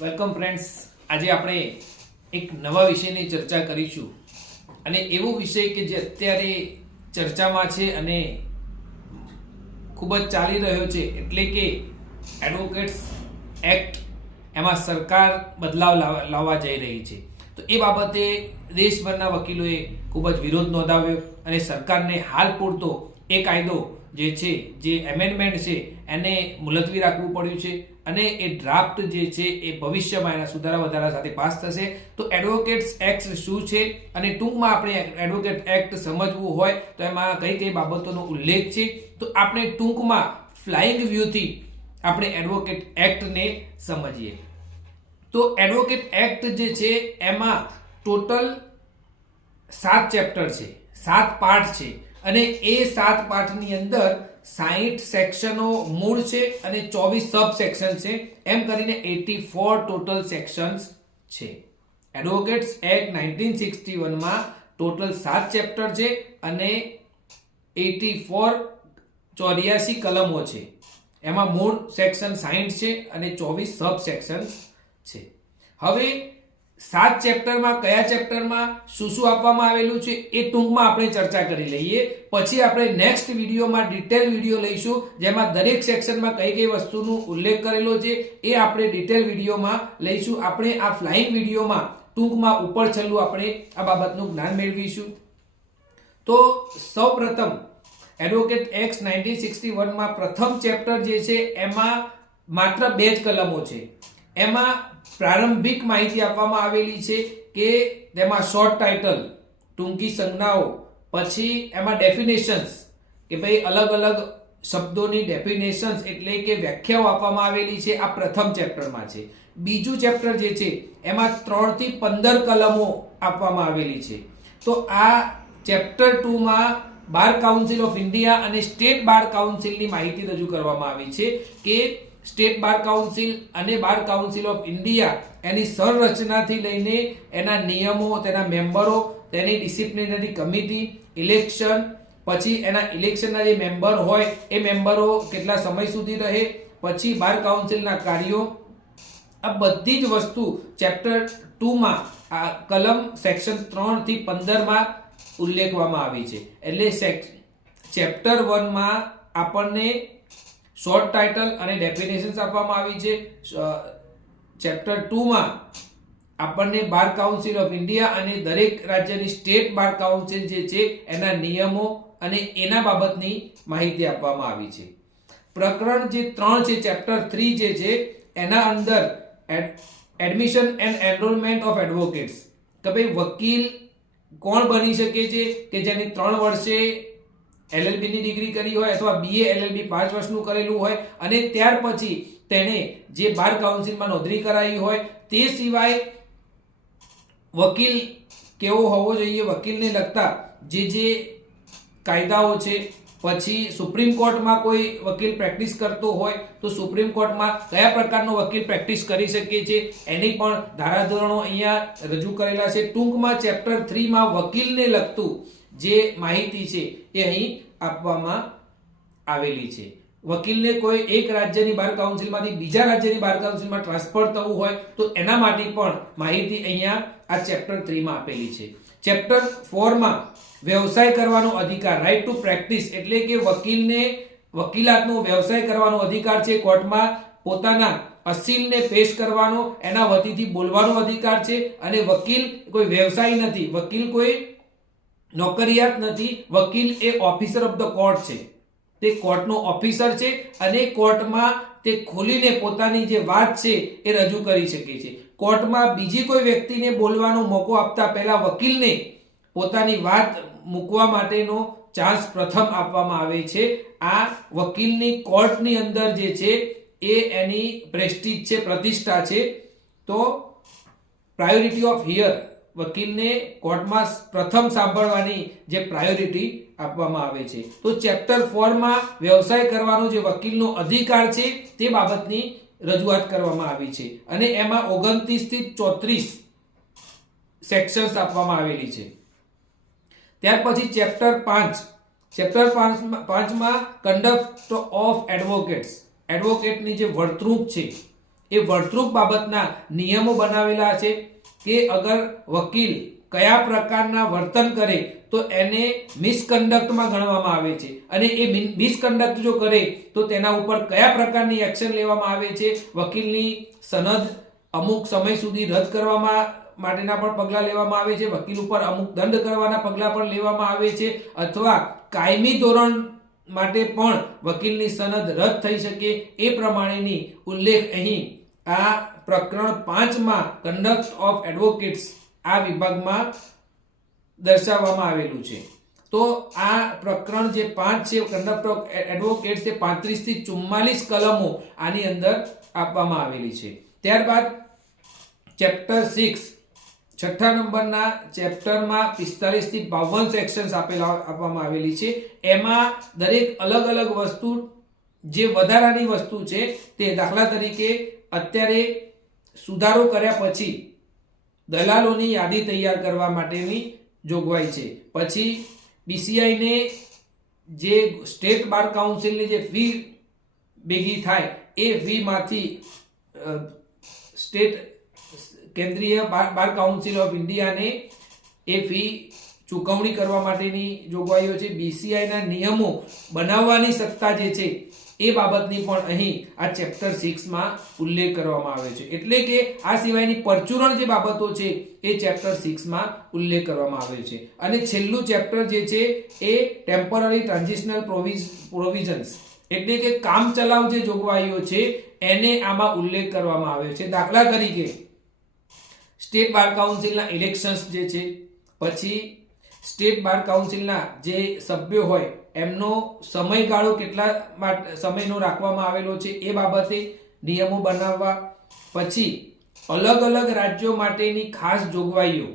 Welcome friends. આજે આપણે એક નવા વિષયની ચર્ચા કરીશું અને એવો વિષય કે જે અત્યારે ચર્ચામાં છે અને ખૂબ જ ચાલી રહ્યો છે, એટલે કે એડવોકેટ્સ એક્ટ. એમાં સરકાર બદલાવ લાવવા જઈ રહી છે. તો એ બાબતે દેશભરના વકીલોએ ખૂબ જ વિરોધ નોંધાવ્યો અને સરકારને હાલ પૂરતો એ કાયદો જે છે, જે એમેન્ડમેન્ટ છે, એને મુલતવી રાખવું પડ્યું છે અને એ ડ્રાફ્ટ જે છે એ ભવિષ્યમાં એના સુધારા વધારા સાથે પાસ થશે. તો એડવોકેટ્સ એક્ટ શું છે અને ટૂંકમાં આપણે એડવોકેટ એક્ટ સમજવું હોય તો એમાં કઈ કઈ બાબતોનો ઉલ્લેખ છે, તો આપણે ટૂંકમાં ફ્લાઇંગ વ્યૂથી આપણે એડવોકેટ એક્ટને સમજીએ. તો એડવોકેટ એક્ટ જે છે એમાં ટોટલ 7 ચેપ્ટર છે, 7 પાર્ટ છે અને એ 7 પાર્ટની અંદર 60 સેક્શનો મૂળ છે અને 24 સબ સેક્શન છે. એમ કરીને 84 ટોટલ સેક્શન્સ છે. એડવોકેટ્સ એક્ટ 1961 માં ટોટલ 7 ચેપ્ટર છે અને 84 કલમો છે. એમાં મૂળ સેક્શન 60 છે અને 24 સબ સેક્શન્સ છે. હવે 7 ચેપ્ટરમાં કયા ચેપ્ટરમાં શું શું આપવામાં આવેલું છે એ ટૂંકમાં આપણે ચર્ચા કરી લઈએ. પછી આપણે નેક્સ્ટ વિડીયોમાં ડિટેલ વિડીયો લઈશું, જેમાં દરેક સેક્શનમાં કઈ કઈ વસ્તુનો ઉલ્લેખ કરેલો છે એ આપણે ડિટેલ વિડીયોમાં લઈશું. આપણે આ ફ્લાઇંગ વિડીયોમાં ટૂંકમાં ઉપર છેલ્લું આપણે આ બાબતનું જ્ઞાન મેળવીશું. તો સૌપ્રથમ એડવોકેટ એક્ટ 1961 માં પ્રથમ ચેપ્ટર જે છે એમાં માત્ર 2 જ કલમો છે. એમાં પ્રારંભિક માહિતી આપવામાં આવેલી છે કે તેમાં શોર્ટ ટાઇટલ, ટૂંકી સંજ્ઞાઓ, પછી એમાં ડેફિનેશન્સ કે ભાઈ અલગ અલગ શબ્દોની ડેફિનેશન્સ એટલે કે વ્યાખ્યાઓ આપવામાં આવેલી છે. આ પ્રથમ ચેપ્ટરમાં છે. બીજું ચેપ્ટર જે છે એમાં 3 થી 15 કલમો આપવામાં આવેલી છે. તો આ ચેપ્ટર 2 માં બાર કાઉન્સિલ ઓફ ઇન્ડિયા અને સ્ટેટ બાર કાઉન્સિલની માહિતી રજૂ કરવામાં આવી છે કે સ્ટેટ બાર કાઉન્સિલ અને બાર કાઉન્સિલ ઓફ ઇન્ડિયા એની સંરચનાથી લઈને એના નિયમો, તેના મેમ્બરો, તેની ડિસિપ્લિનરી કમિટી, ઇલેક્શન, પછી એના ઇલેક્શનના જે મેમ્બર હોય એ મેમ્બરો કેટલા સમય સુધી રહે, પછી બાર કાઉન્સિલના કાર્યો, આ બધી જ વસ્તુ ચેપ્ટર 2 માં આ કલમ સેક્શન 3 થી 15 માં ઉલ્લેખવામાં આવી છે. એટલે ચેપ્ટર 1 માં આપણને શોર્ટ ટાઇટલ અને ડેફિનેશન્સ આપવામાં આવી છે. ચેપ્ટર 2 માં આપણને બાર કાઉન્સિલ ઓફ ઇન્ડિયા અને દરેક રાજ્યની સ્ટેટ બાર કાઉન્સિલ જે છે એના નિયમો અને એના બાબતની માહિતી આપવામાં આવી છે. પ્રકરણ જે 3 છે, ચેપ્ટર 3 જે છે એના અંદર admission and enrolment of advocates, કે ભાઈ વકીલ કોણ બની શકે છે કે જેની 3 વર્ષે LLB ની ડિગ્રી કરી હોય અથવા BA LLB 5 વર્ષનું કરેલું હોય અને ત્યાર પછી તેને જે બાર કાઉન્સિલમાં નોંધણી કરાવી હોય. તે સિવાય વકીલ કેવો હોવો જોઈએ, વકીલને લગતા જે કાયદાઓ છે. પછી સુપ્રીમ કોર્ટમાં કોઈ વકીલ પ્રેક્ટિસ કરતો હોય તો સુપ્રીમ કોર્ટમાં કયા પ્રકારનો વકીલ પ્રેક્ટિસ કરી શકે છે એની પણ ધારાધોરણો અહીંયા રજૂ કરેલા છે. ટૂંકમાં ચેપ્ટર 3 માં વકીલને લગતું જે માહિતી છે એ અહીં આપવામાં આવેલી છે. વકીલને કોઈ એક રાજ્યની બાર કાઉન્સિલમાંથી બીજા રાજ્યની બાર કાઉન્સિલમાં ટ્રાન્સફર થવું હોય તો એના માટે પણ માહિતી અહીંયા આ ચેપ્ટર 3 માં આપેલી છે. ચેપ્ટર 4 માં વ્યવસાય કરવાનો અધિકાર, રાઇટ ટુ પ્રેક્ટિસ, એટલે કે વકીલને વકીલાતનો વ્યવસાય કરવાનો અધિકાર છે. કોર્ટમાં પોતાના અસીલને પેશ કરવાનો, એના વતીથી બોલવાનો અધિકાર છે. અને વકીલ કોઈ વ્યવસાય નથી, વકીલ કોઈ નોકરિયાત નથી. વકીલ A officer of the court છે, તે કોર્ટનો ઓફિસર છે અને કોર્ટમાં તે ખોલીને પોતાની જે વાત છે એ રજૂ કરી શકે છે. કોર્ટમાં બીજી કોઈ વ્યક્તિને બોલવાનો મોકો આપતા પહેલા વકીલને પોતાની વાત મૂકવા માટેનો ચાન્સ પ્રથમ આપવામાં આવે છે. આ વકીલની કોર્ટની અંદર જે છે એ એની પ્રેસ્ટીજ છે, પ્રતિષ્ઠા છે. તો પ્રાયોરિટી ઓફ હિયર, વકીલને કોર્ટમાં પ્રથમ સાંભળવાની જે પ્રાયોરિટી આપવામાં આવે છે. તો ચેપ્ટર 4 માં વ્યવસાય કરવાનો જે વકીલનો અધિકાર છે તે બાબતની રજૂઆત કરવામાં આવી છે અને એમાં 29 થી 34 સેક્શન્સ આપવામાં આવેલી છે. ત્યાર પછી ચેપ્ટર 5 માં કન્ડક્ટ ઓફ એડવોકેટ્સ, એડવોકેટની જે વર્તણૂક છે એ વર્તણૂક બાબતના નિયમો બનાવેલા છે કે અગર વકીલ કયા પ્રકારના વર્તન કરે તો એને મિસકન્ડક્ટમાં ગણવામાં આવે છે, અને એ મિસકન્ડક્ટ જો કરે તો તેના ઉપર કયા પ્રકારની એક્શન લેવામાં આવે છે. વકીલની સનદ અમુક સમય સુધી રદ કરવામાં માટેના પણ પગલાં લેવામાં આવે છે, વકીલ ઉપર અમુક દંડ કરવાના પગલાં પણ લેવામાં આવે છે, અથવા કાયમી ધોરણ માટે પણ વકીલની સનદ રદ થઈ શકે એ પ્રમાણેની ઉલ્લેખ અહીં આ પ્રકરણ 5માં કન્ડક્ટ ઓફ એડવોકેટ્સ આ વિભાગમાં દર્શાવવામાં આવેલું છે. તો આ પ્રકરણ જે 5 છે કન્ડક્ટ ઓફ એડવોકેટ્સ, એ 35 થી 44 કલમો આની અંદર આપવામાં આવેલી છે. ત્યારબાદ ચેપ્ટર 6 છઠ્ઠા નંબરના ચેપ્ટરમાં 45 થી 52 સેક્શન્સ આપવામાં આવેલી છે. એમાં દરેક અલગ અલગ વસ્તુ જે વધારાની વસ્તુ છે તે, દાખલા તરીકે અત્યારે સુધારો કર્યા પછી દલાલોની યાદી તૈયાર કરવા માટેની જોગવાઈ છે. પછી BCI ને જે સ્ટેટ બાર કાઉન્સિલની જે ફી ભેગી થાય એ ફીમાંથી સ્ટેટ કેન્દ્રીય બાર કાઉન્સિલ ઓફ ઇન્ડિયાને એ ફી ચૂકવણી કરવા માટેની જોગવાઈઓ છે. BCI ના નિયમો બનાવવાની સત્તા જે છે એ બાબતની પણ અહીં આ ચેપ્ટર 6માં ઉલ્લેખ કરવામાં આવ્યો છે. એટલે કે આ સિવાયની પરચુરણ જે બાબતો છે એ ચેપ્ટર 6માં ઉલ્લેખ કરવામાં આવ્યો છે. અને છેલ્લું ચેપ્ટર જે છે એ ટેમ્પરરી ટ્રાન્ઝિશનલ પ્રોવિઝન્સ, એટલે કે કામચલાઉ જે જોગવાઈઓ છે એને આમાં ઉલ્લેખ કરવામાં આવ્યો છે. દાખલા તરીકે સ્ટેટ બાર કાઉન્સિલના ઇલેક્શન્સ જે છે, પછી સ્ટેટ બાર કાઉન્સિલના જે સભ્યો હોય એમનો સમયગાળો કેટલા સમયનો રાખવામાં આવેલો છે એ બાબતે નિયમો બનાવવા, પછી અલગ અલગ રાજ્યો માટેની ખાસ જોગવાઈઓ,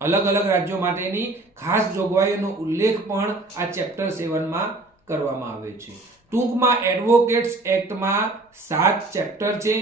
અલગ અલગ રાજ્યો માટેની ખાસ જોગવાઈઓનો ઉલ્લેખ પણ આ ચેપ્ટર 7માં કરવામાં આવ્યો છે. ટૂંકમાં એડવોકેટ્સ એક્ટમાં 7 ચેપ્ટર છે.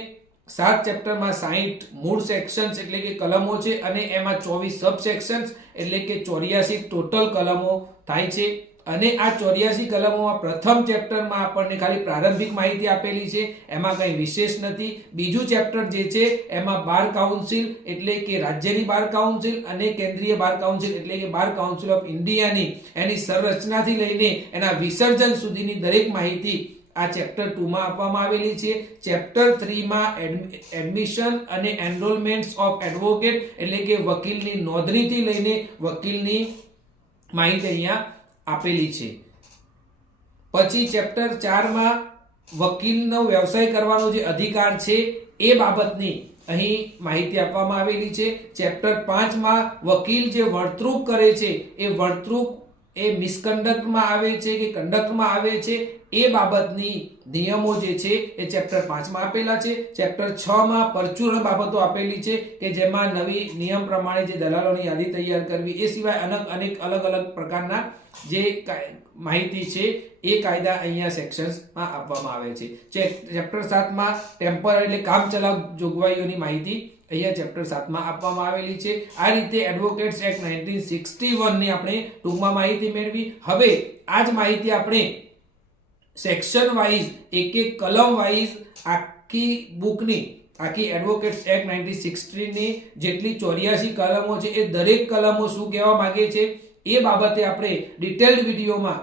7 ચેપ્ટરમાં 60 મૂળ સેક્શન્સ એટલે કે કલમો છે, અને એમાં 24 સબ સેક્શન્સ એટલે કે 84 ટોટલ કલમો થાય છે. અને આ 84 કલમોમાં પ્રથમ ચેપ્ટરમાં આપણને ખાલી પ્રારંભિક માહિતી આપેલી છે, એમાં કંઈ વિશેષ નથી. બીજું ચેપ્ટર જે છે એમાં બાર કાઉન્સિલ એટલે કે રાજ્યની બાર કાઉન્સિલ અને કેન્દ્રીય બાર કાઉન્સિલ એટલે કે બાર કાઉન્સિલ ઓફ ઇન્ડિયાની એની સંરચનાથી લઈને એના વિસર્જન સુધીની દરેક માહિતી આ ચેપ્ટર 2માં આપવામાં આવેલી છે. ચેપ્ટર 3માં એડમિશન અને એનરોલમેન્ટ્સ ઓફ એડવોકેટ એટલે કે વકીલની નોંધણીથી લઈને વકીલની માહિતી અહીંયા આપેલી છે. પછી ચેપ્ટર 4માં વકીલનો વ્યવસાય કરવાનો જે અધિકાર છે એ બાબતની અહીં માહિતી આપવામાં આવેલી છે. ચેપ્ટર 5માં વકીલ જે વર્તણૂક કરે છે એ વર્તણૂક એ મિસકન્ડક્ટમાં આવે છે કે કન્ડક્ટમાં આવે છે એ બાબતની નિયમો જે છે એ ચેપ્ટર 5માં આપેલા છે. ચેપ્ટર 6માં પરચુરણ બાબતો આપેલી છે કે જેમાં નવી નિયમ પ્રમાણે જે દલાલોની યાદી તૈયાર કરવી, એ સિવાય અનેક અલગ અલગ પ્રકારના જે માહિતી છે એ કાયદા અહીંયા સેક્શન્સમાં આપવામાં આવે છે. ચેપ્ટર 7માં ટેમ્પરરી એટલે કામચલાઉ જોગવાઈઓની માહિતી અહીંયા ચેપ્ટર 7માં આપવામાં આવેલી છે. આ રીતે એડવોકેટ્સ એક્ટ 1961 ની આપણે ટૂંકમાં માહિતી મેળવી. હવે આ જ માહિતી આપણે સેક્શન વાઇઝ એક કલમ વાઇઝ આખી બુકની, આખી એડવોકેટ્સ એક્ટ 1960 ની જેટલી 84 કલમો છે એ દરેક કલમો શું કહેવા માંગે છે એ બાબતે આપણે ડિટેલ્ડ વિડીયોમાં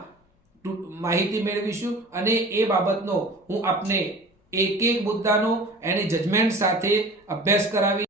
માહિતી મેળવીશું, અને એ બાબતનો હું આપને એક મુદ્દાનો એની જજમેન્ટ સાથે અભ્યાસ કરાવી